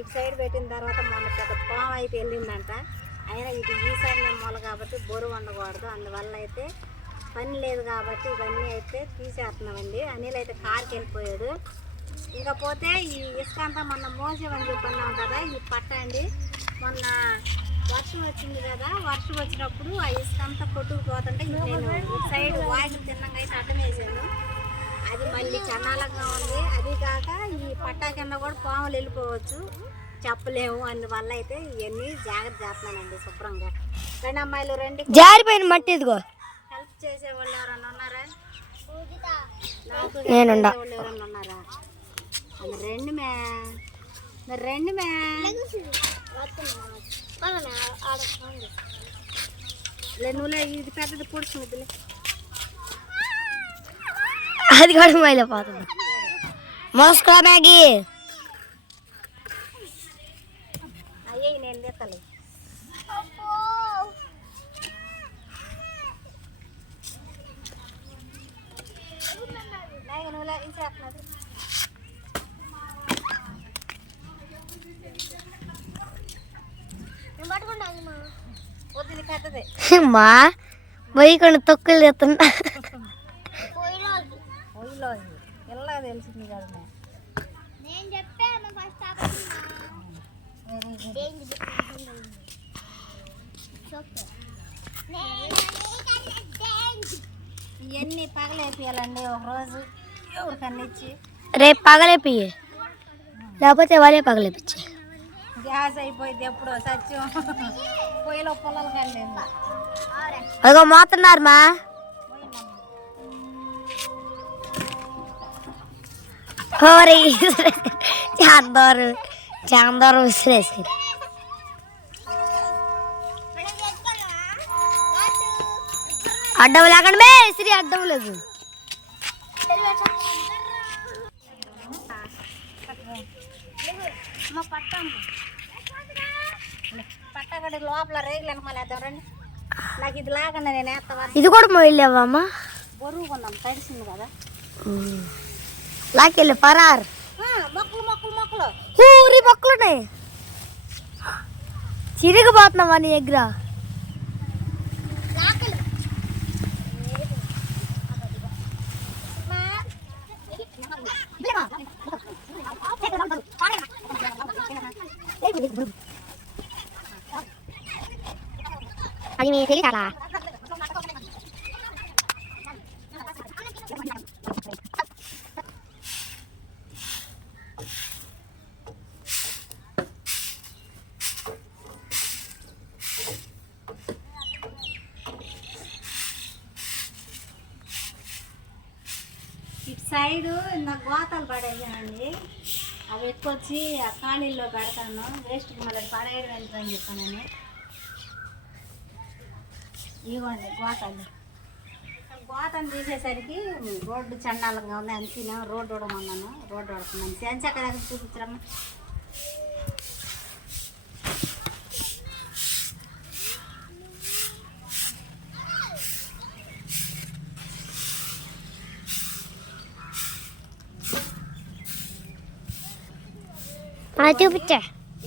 ఇటు సైడ్ పెట్టిన తర్వాత మొన్న పెద్ద పాము అయితే వెళ్ళిందంట. అయినా ఇది ఈశాన్య మూల కాబట్టి బరువు ఉండకూడదు. అందువల్ల అయితే పని లేదు కాబట్టి ఇవన్నీ అయితే తీసేస్తున్నామండి. అనిల్ అయితే కార్కి వెళ్ళిపోయాడు. ఇంకా పోతే ఈ ఇసుక అంతా మొన్న మోసేవని చెప్పన్నాం కదా ఈ పట్ట అండి. మొన్న వర్షం వచ్చింది కదా వర్షం వచ్చినప్పుడు ఆ ఇసుక అంతా కొట్టుకుపోతుంటే ఇది నేను సైడ్ వాయిస్ తిన్నాక అయితే అడ్డం వేసాను. అది మళ్ళీ చండాలంగా ఉంది. అది కాక ఈ పట్టా కింద కూడా పాములు వెళ్ళిపోవచ్చు. చెప్పలేము. అందువల్ల అయితే ఇవన్నీ జాగ్రత్త చేస్తున్నానండి శుభ్రంగా. రెండు అమ్మాయిలు రెండు జారిపోయిన మట్టి ఇదిగో. హెల్ప్ చేసే వాళ్ళు ఎవరన్నా ఉన్నారా? వాళ్ళు ఎవరన్నా ఉన్నారా? అది రెండు మే. మరి రెండు మే. నువ్వులే ఇది పెద్దది పొడుచున్నదిలే అది కూడా మైలిపోతుంది మోసుకో మ్యాగీ. అయ్యే నేను తెత్తలే నాయన నువ్వులే రేపు పగలేపియ్యి. లేకపోతే వాళ్ళే పగలేపిచ్చి గ్యాస్ అయిపోయింది ఎప్పుడో సత్యం. పొయ్యిలో పొలాలు కండి అదిగో మోతున్నారు మా. ఓరి చాందోరు చాందోరు విసిరేసి అడ్డం లేకుండా శ్రీ అడ్డం లేదు. పట్ట పట్ట కడి లోపల రేగులు వెనకాల వేద్దాం రండి. నాకు ఇది లాగండి నేను ఇది కూడా మొయ్యలేవమ్మా బరువు కొన్నాం తడిసింది కదా. లాకెళ్ళి పరార్. మొక్కలు మొక్కలు మొక్కలు. ఊరి మొక్కలున్నాయి. చిరిగిపోతున్నావా నీ దగ్గర అది తెలియదా సైడు నా గోతాలు పడేసానండి అవి ఎత్తుకొచ్చి ఆ ఖాళీల్లో పెడతాను వేస్ట్ మళ్ళీ పడేయడం వెళ్తాను చెప్పానని ఇవ్వండి గోతాలు గోతం తీసేసరికి రోడ్డు చండాలంగా ఉంది అందుకే రోడ్డు ఉడమన్నాను రోడ్డు ఉడుతున్నాను సెన్స్ ఎక్కడ చూపించరమ్మా. చూపించా.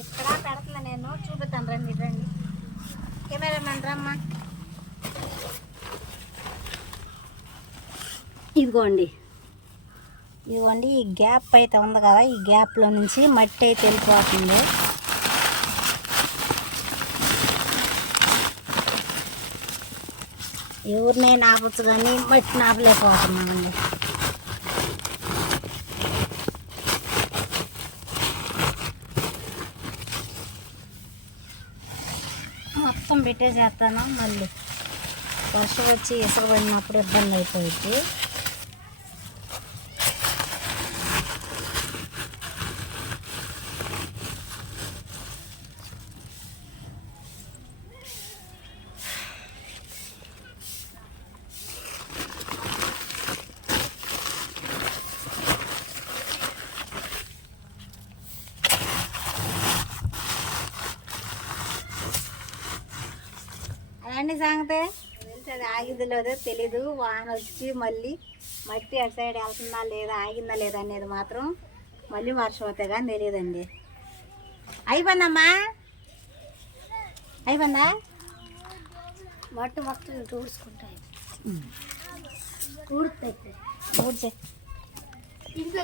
ఇక్కడ పెడుతున్నా నేను. చూపిస్తాను రండి రండి. కెమెరామెన్ రమ్మా. ఇదిగోండి. ఇదిగోండి ఈ గ్యాప్ అయితే ఉంది కదా ఈ గ్యాప్లో నుంచి మట్టి అయితే వెళ్ళిపోతుంది. ఎవరినే నాపచ్చు కానీ మట్టి నాపలేకపోతున్నామండి మొత్తం పెట్టేసేస్తాను మళ్ళీ. వర్షం వచ్చి ఇసుక పడినప్పుడు ఇబ్బంది అయిపోయింది. అదండి సంగతే? అది ఆగింది లేదో తెలీదు. వాన వచ్చి మళ్ళీ మట్టి అటు సైడ్ వెళ్తుందా లేదా ఆగిందా లేదా అనేది మాత్రం మళ్ళీ వర్షం అవుతాయి కానీ తెలియదండి. అయిపోయిందమ్మా? అయిపోయిందా? మట్టు మొత్తం తుడుచుకుంటాయి ఊడుతాయి ఊడ్చే. ఇంట్లో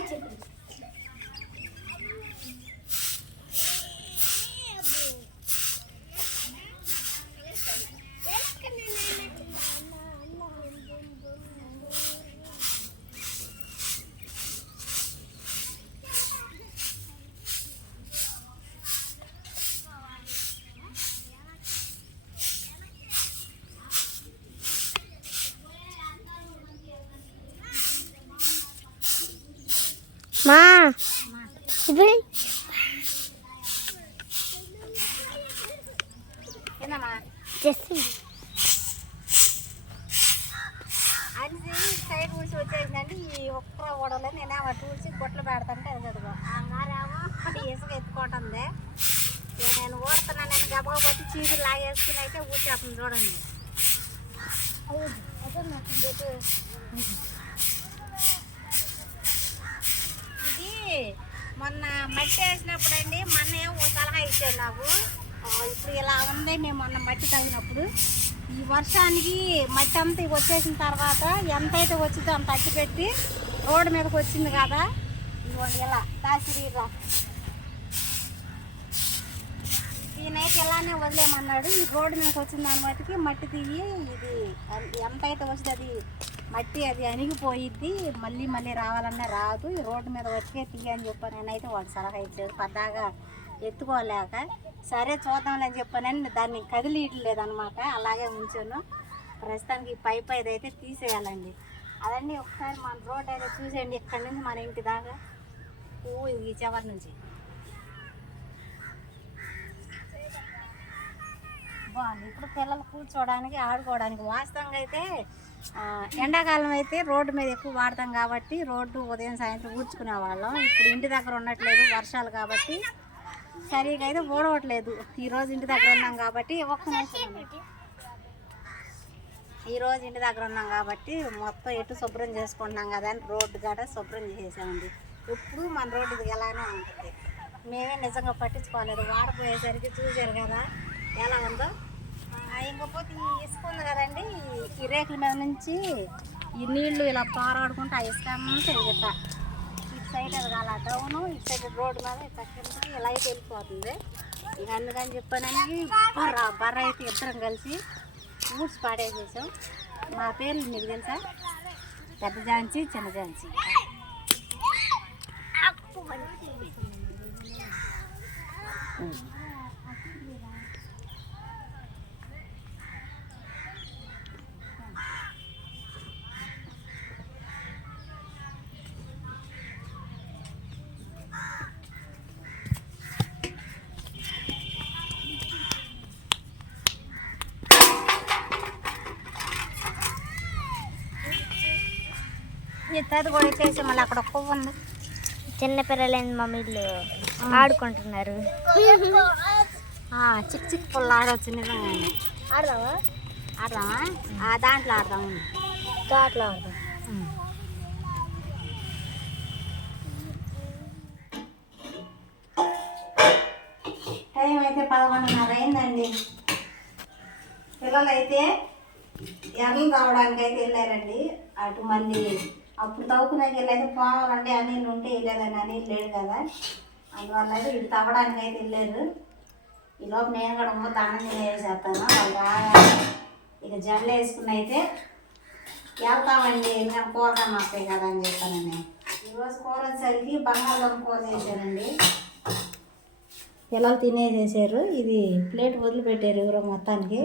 మా. సైడ్ ఊడ్చి వచ్చేసిందండి. ఈ ఒక్క ఓడలో నేనేమో టూడ్చి గుట్లు పెడతాంటే అది అదిగో. అంగారేమో ఇసుక ఎత్తుకుంటుంది. నేను ఓడుతున్నాను నేను గబగబా పోతే చీకులు లాగేసుకుని అయితే ఊడ్చేస్తుంది చూడండి ఇది మొన్న మట్టి వేసినప్పుడు అండి మొన్న ఏమో సలహా ఇచ్చాడు నాకు. ఇప్పుడు ఇలా ఉంది మేము మొన్న మట్టి తగినప్పుడు ఈ వర్షానికి మట్టి అంతా వచ్చేసిన తర్వాత ఎంత అయితే వచ్చిందో అంత అట్టి పెట్టి రోడ్డు మీదకి వచ్చింది కదా. ఇదిగోండి ఇలా దాసిరీరా ఈయనైతే ఇలానే వదిలేమన్నాడు ఈ రోడ్డు మీదకి వచ్చిన దాని మట్టుకి మట్టి తీయి ఇది ఎంత అయితే వస్తుంది అది మట్టి అది అణిగిపోయిద్ది మళ్ళీ మళ్ళీ రావాలన్నా రాదు. ఈ రోడ్డు మీద వచ్చే తీయ అని చెప్పాను నేనైతే వాడు సలహా ఇచ్చేది పద్దాగా ఎత్తుకోలేక సరే చూద్దాంలే అని చెప్పానని దాన్ని కదిలియట్లేదనమాట అలాగే ఉంచాను. ప్రస్తుతానికి ఈ పైప్ అయితే తీసేయాలండి. అదండి ఒకసారి మన రోడ్ అయితే చూసేయండి. ఇక్కడ నుంచి మన ఇంటి దాకా. ఓ ఈ చివరి నుంచి. బాగుంది ఇప్పుడు పిల్లలు కూర్చోవడానికి ఆడుకోవడానికి వాస్తవంగా అయితే ఎండాకాలం అయితే రోడ్డు మీద ఎక్కువ వాడతాం కాబట్టి రోడ్డు ఉదయం సాయంత్రం ఊడ్చుకునే వాళ్ళం ఇప్పుడు ఇంటి దగ్గర ఉండట్లేదు వర్షాలు కాబట్టి సరిగా అయితే ఓడవట్లేదు ఈరోజు ఇంటి దగ్గర ఉన్నాం కాబట్టి ఒక్క ఈరోజు ఇంటి దగ్గర ఉన్నాం కాబట్టి మొత్తం ఎటు శుభ్రం చేసుకుంటున్నాం కదా అని రోడ్డు కాడ శుభ్రం చేసేసామండి. ఇప్పుడు మన రోడ్డు ఎలానే ఉంటుంది. మేమే నిజంగా పట్టించుకోలేదు. వాడపోయేసరికి చూసారు కదా ఎలా ఉందో. ఇంకపోతే ఈ ఇసుక ఉంది కదండి ఈ- రేకుల మీద నుంచి ఈ నీళ్ళు ఇలా పారాడుకుంటే ఆ ఇసుక అంతా ఇటు సైడ్ అది అలా డౌను ఇటు సైడ్ రోడ్డు మీద ఇట్లా కిందకి ఇలా అయితే వెళ్ళిపోతుంది. ఇక అందుకని చెప్పానని బర్ర బర్ర అయితే ఇద్దరం కలిసి ఊడ్చి పాడేసేసాం. మా పేర్లు మీకు తెలుసా? పెద్ద జాన్సి చిన్న జాన్సి ఇత్తది కూడా ఇచ్చేసి మళ్ళీ అక్కడ కొవ్వు ఉంది. చిన్న పిల్లలైన మమ్మీలు ఆడుకుంటున్నారు. ఆ, చిక్ చిక్ పుల్ల ఆడవచ్చు నిజంగా ఆడదామా? ఆడదామా? ఆ, దాంట్లో ఆడదాం తోటలో ఆడదాం. టైం అయితే పదకొండున్నర అయిందండి. పిల్లలు అయితే ఎర్రలు రావడానికి అయితే వెళ్ళారండి. అటు మళ్ళీ అప్పుడు తవ్వుకునేకి వెళ్ళైతే పోవాలండి అనిల్ ఉంటే వెళ్ళేదని అనిల్ లేడు కదా. అందువల్ల అయితే ఇటు తవ్వడానికి అయితే వెళ్ళారు ఈ లోపు నేను కూడా మూత అన్నం వేసేస్తాను వాళ్ళు రాగానే ఇక జల్లు వేసుకుని అయితే వెళ్తామండి మేము కూరగాయలు వస్తాయి కదా అని చెప్పానని ఈరోజు కూర వచ్చేసరికి బంగాళదుంప కూర చేశానండి. పిల్లలు తినేసేసారు ఇది ప్లేట్ వదిలిపెట్టారు ఎవరో మొత్తానికి.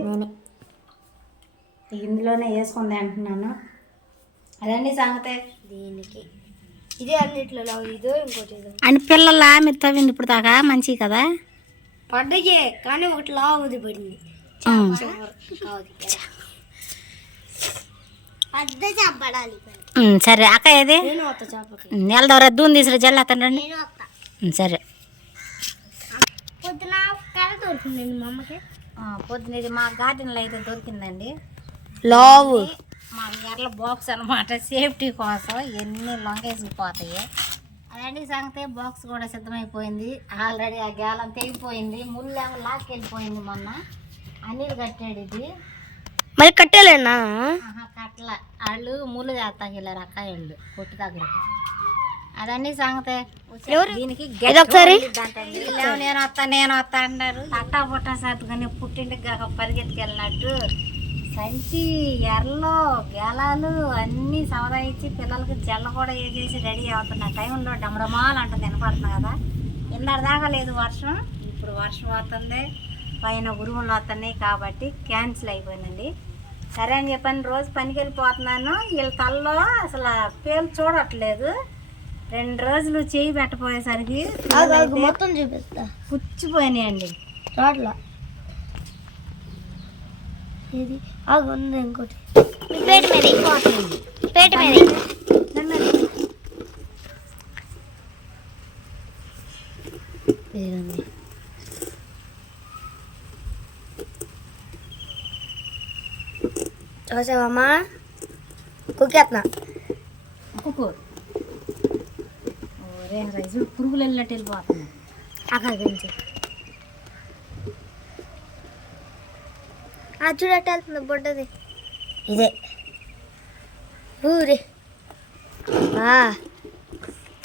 ఇందులోనే వేసుకుంది అంటున్నాను. అదండి సంగతే. దీనికి. ఇదే అన్నిట్లో ఇదో ఇంకోటి అని పిల్లల తవ్వింది ఇప్పుడు దాకా మంచి కదా? పడ్డయే కానీ ఒకటి లావుది పడింది. పెద్ద చెప్పడాలి సరే అక్క ఏది? నేను వస్తా చేపకి. నెల ద్వారా దూని తీసుకురా జల్లేస్తాను రండి నేను వస్తా సరే. పొద్దున కర్ర దొరికిందండి మా అమ్మకి. ఆ, పొద్దున ఇది మా గార్డెన్లో అయితే దొరికిందండి. లావు. మా ఎర్ల బాక్స్ అన్నమాట. సేఫ్టీ కోసం ఎన్ని లొంగేసిపోతాయి అదండి సంగతి బాక్స్ కూడా సిద్ధమైపోయింది. ఆల్రెడీ ఆ గేలం తెగిపోయింది. ముళ్ళు ఏమో లాక్కెళ్ళిపోయింది మొన్న. అన్నీరు కట్టాడు ఇది. మరి కట్టేలేనా? ఆహా కట్ల వాళ్ళు ముళ్ళు చేస్తాకి వెళ్ళారు అక్కాయిళ్ళు కొట్టు దగ్గరికి. అదండి సంగతే? దీనికి ఒకసారి. నేను వస్తా నేను వస్తా అన్నారు. అట్టా పుట్టా సర్దుకొని పుట్టింటికి కాక పరిగెత్తుకెళ్ళినట్టు సంచి ఎర్రలు గేలాలు అన్నీ సవదా ఇచ్చి పిల్లలకి జల్ల కూడా వేసేసి రెడీ అవుతున్న టైంలో డమడమాలు అంటుంది వినపడుతుంది కదా. ఇన్నర దాకా లేదు వర్షం. ఇప్పుడు వర్షం వస్తుంది. పైన ఉరుములు వస్తున్నాయి కాబట్టి క్యాన్సిల్ అయిపోయిందండి. సరే అని చెప్పని రోజు పనికి వెళ్ళిపోతున్నాను. వీళ్ళ తలలో అసలు పేలు చూడట్లేదు. రెండు రోజులు చేయి పెట్టపోయేసరికి మొత్తం చూపిస్తా. పుచ్చిపోయినాయండి. చాట్ల ఇది ఆగు ఉంది ఇంకోటి. పేట మీద పేట మీద ఇదిగోండి. చూసావమ్మా కుక్కేస్తున్నా కుక్కు. రైజు పురుగులు వెళ్ళినట్టు వెళ్ళిపోతున్నాయి అక్కడ అది చూడట్టు వెళ్తుంది బొడ్డది. ఇదే. ఊరే.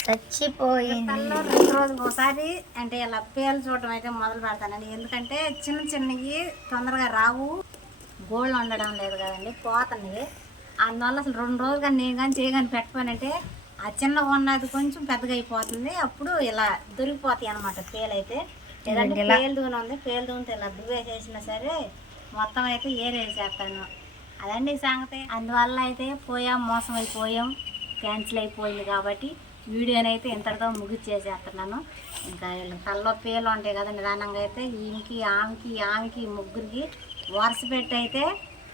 చచ్చిపోయింది. రోజులకు ఒకసారి అంటే ఇలా పేలు చూడటం అయితే మొదలు పెడతానండి. ఎందుకంటే చిన్న చిన్నవి తొందరగా రావు. గోళ్ళు ఉండడం లేదు కదండి పోతున్నాయి అందువల్ల అసలు రెండు రోజులు కానీ నేను కానీ చేయగాని పెట్టపోనంటే ఆ చిన్న ఉన్నది కొంచెం పెద్దగా అయిపోతుంది. అప్పుడు ఇలా దొరికిపోతాయి అనమాట పేలైతే లేదంటే పేలు దూన ఉంది పేలు దూనతో ఇలా దువ్వేసేసినా సరే మొత్తం అయితే ఏరేసేస్తాను అదండి ఈ సంగతి. అందువల్ల అయితే పోయాం మోసం అయిపోయాం క్యాన్సిల్ అయిపోయింది కాబట్టి వీడియోనైతే ఇంతటితో ముగిచ్చేసేస్తున్నాను. ఇంకా వీళ్ళ తల్లో పేలు ఉంటాయి కదా నిదానంగా అయితే ఈమెకి ఆమెకి ఆమెకి ముగ్గురికి వరుస పెట్టి అయితే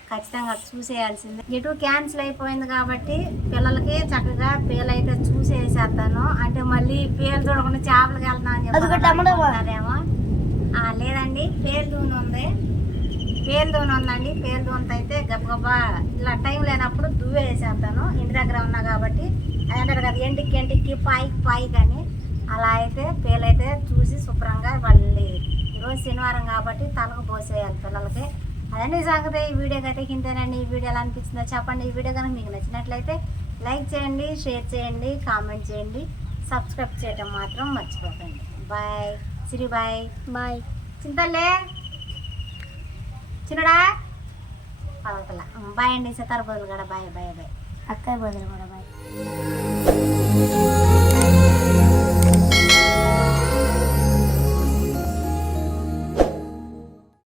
ఖచ్చితంగా చూసేయాల్సిందే. ఎటు క్యాన్సిల్ అయిపోయింది కాబట్టి పిల్లలకి చక్కగా పేలు అయితే చూసేసేస్తాను. అంటే మళ్ళీ పేలు చూడకుండా చేపలకి వెళ్తాం అని అదిగో చెప్పి లేదండి పేలు ఉంది. పేలు దూని ఉందండి పేలు దూనతో అయితే గబగబా ఇలా టైం లేనప్పుడు దువ్వే వేసేస్తాను. ఇంటి దగ్గర ఉన్నా కాబట్టి అది అంటారు కదా ఎంటికి ఎంటికి పాయికి పాయికి అని. అలా అయితే పేలైతే చూసి శుభ్రంగా మళ్ళీ ఈరోజు శనివారం కాబట్టి తలకు పోసేయాలి పిల్లలకి. అదండి సంగతి ఈ వీడియోకి అయితే ఇంతేనండి. ఈ వీడియో ఎలా అనిపించిందో చెప్పండి. ఈ వీడియో కనుక మీకు నచ్చినట్లయితే లైక్ చేయండి షేర్ చేయండి కామెంట్ చేయండి. సబ్స్క్రైబ్ చేయడం మాత్రం మర్చిపోకండి. బాయ్. సిరి బాయ్. బాయ్. చింతలే. చిన్నడా పదవతల. బాయ్ అండి సతారు బదులు కూడా బాయ్ బాయ్ బాయ్. అక్కయ్య బదులు కూడా బాయ్.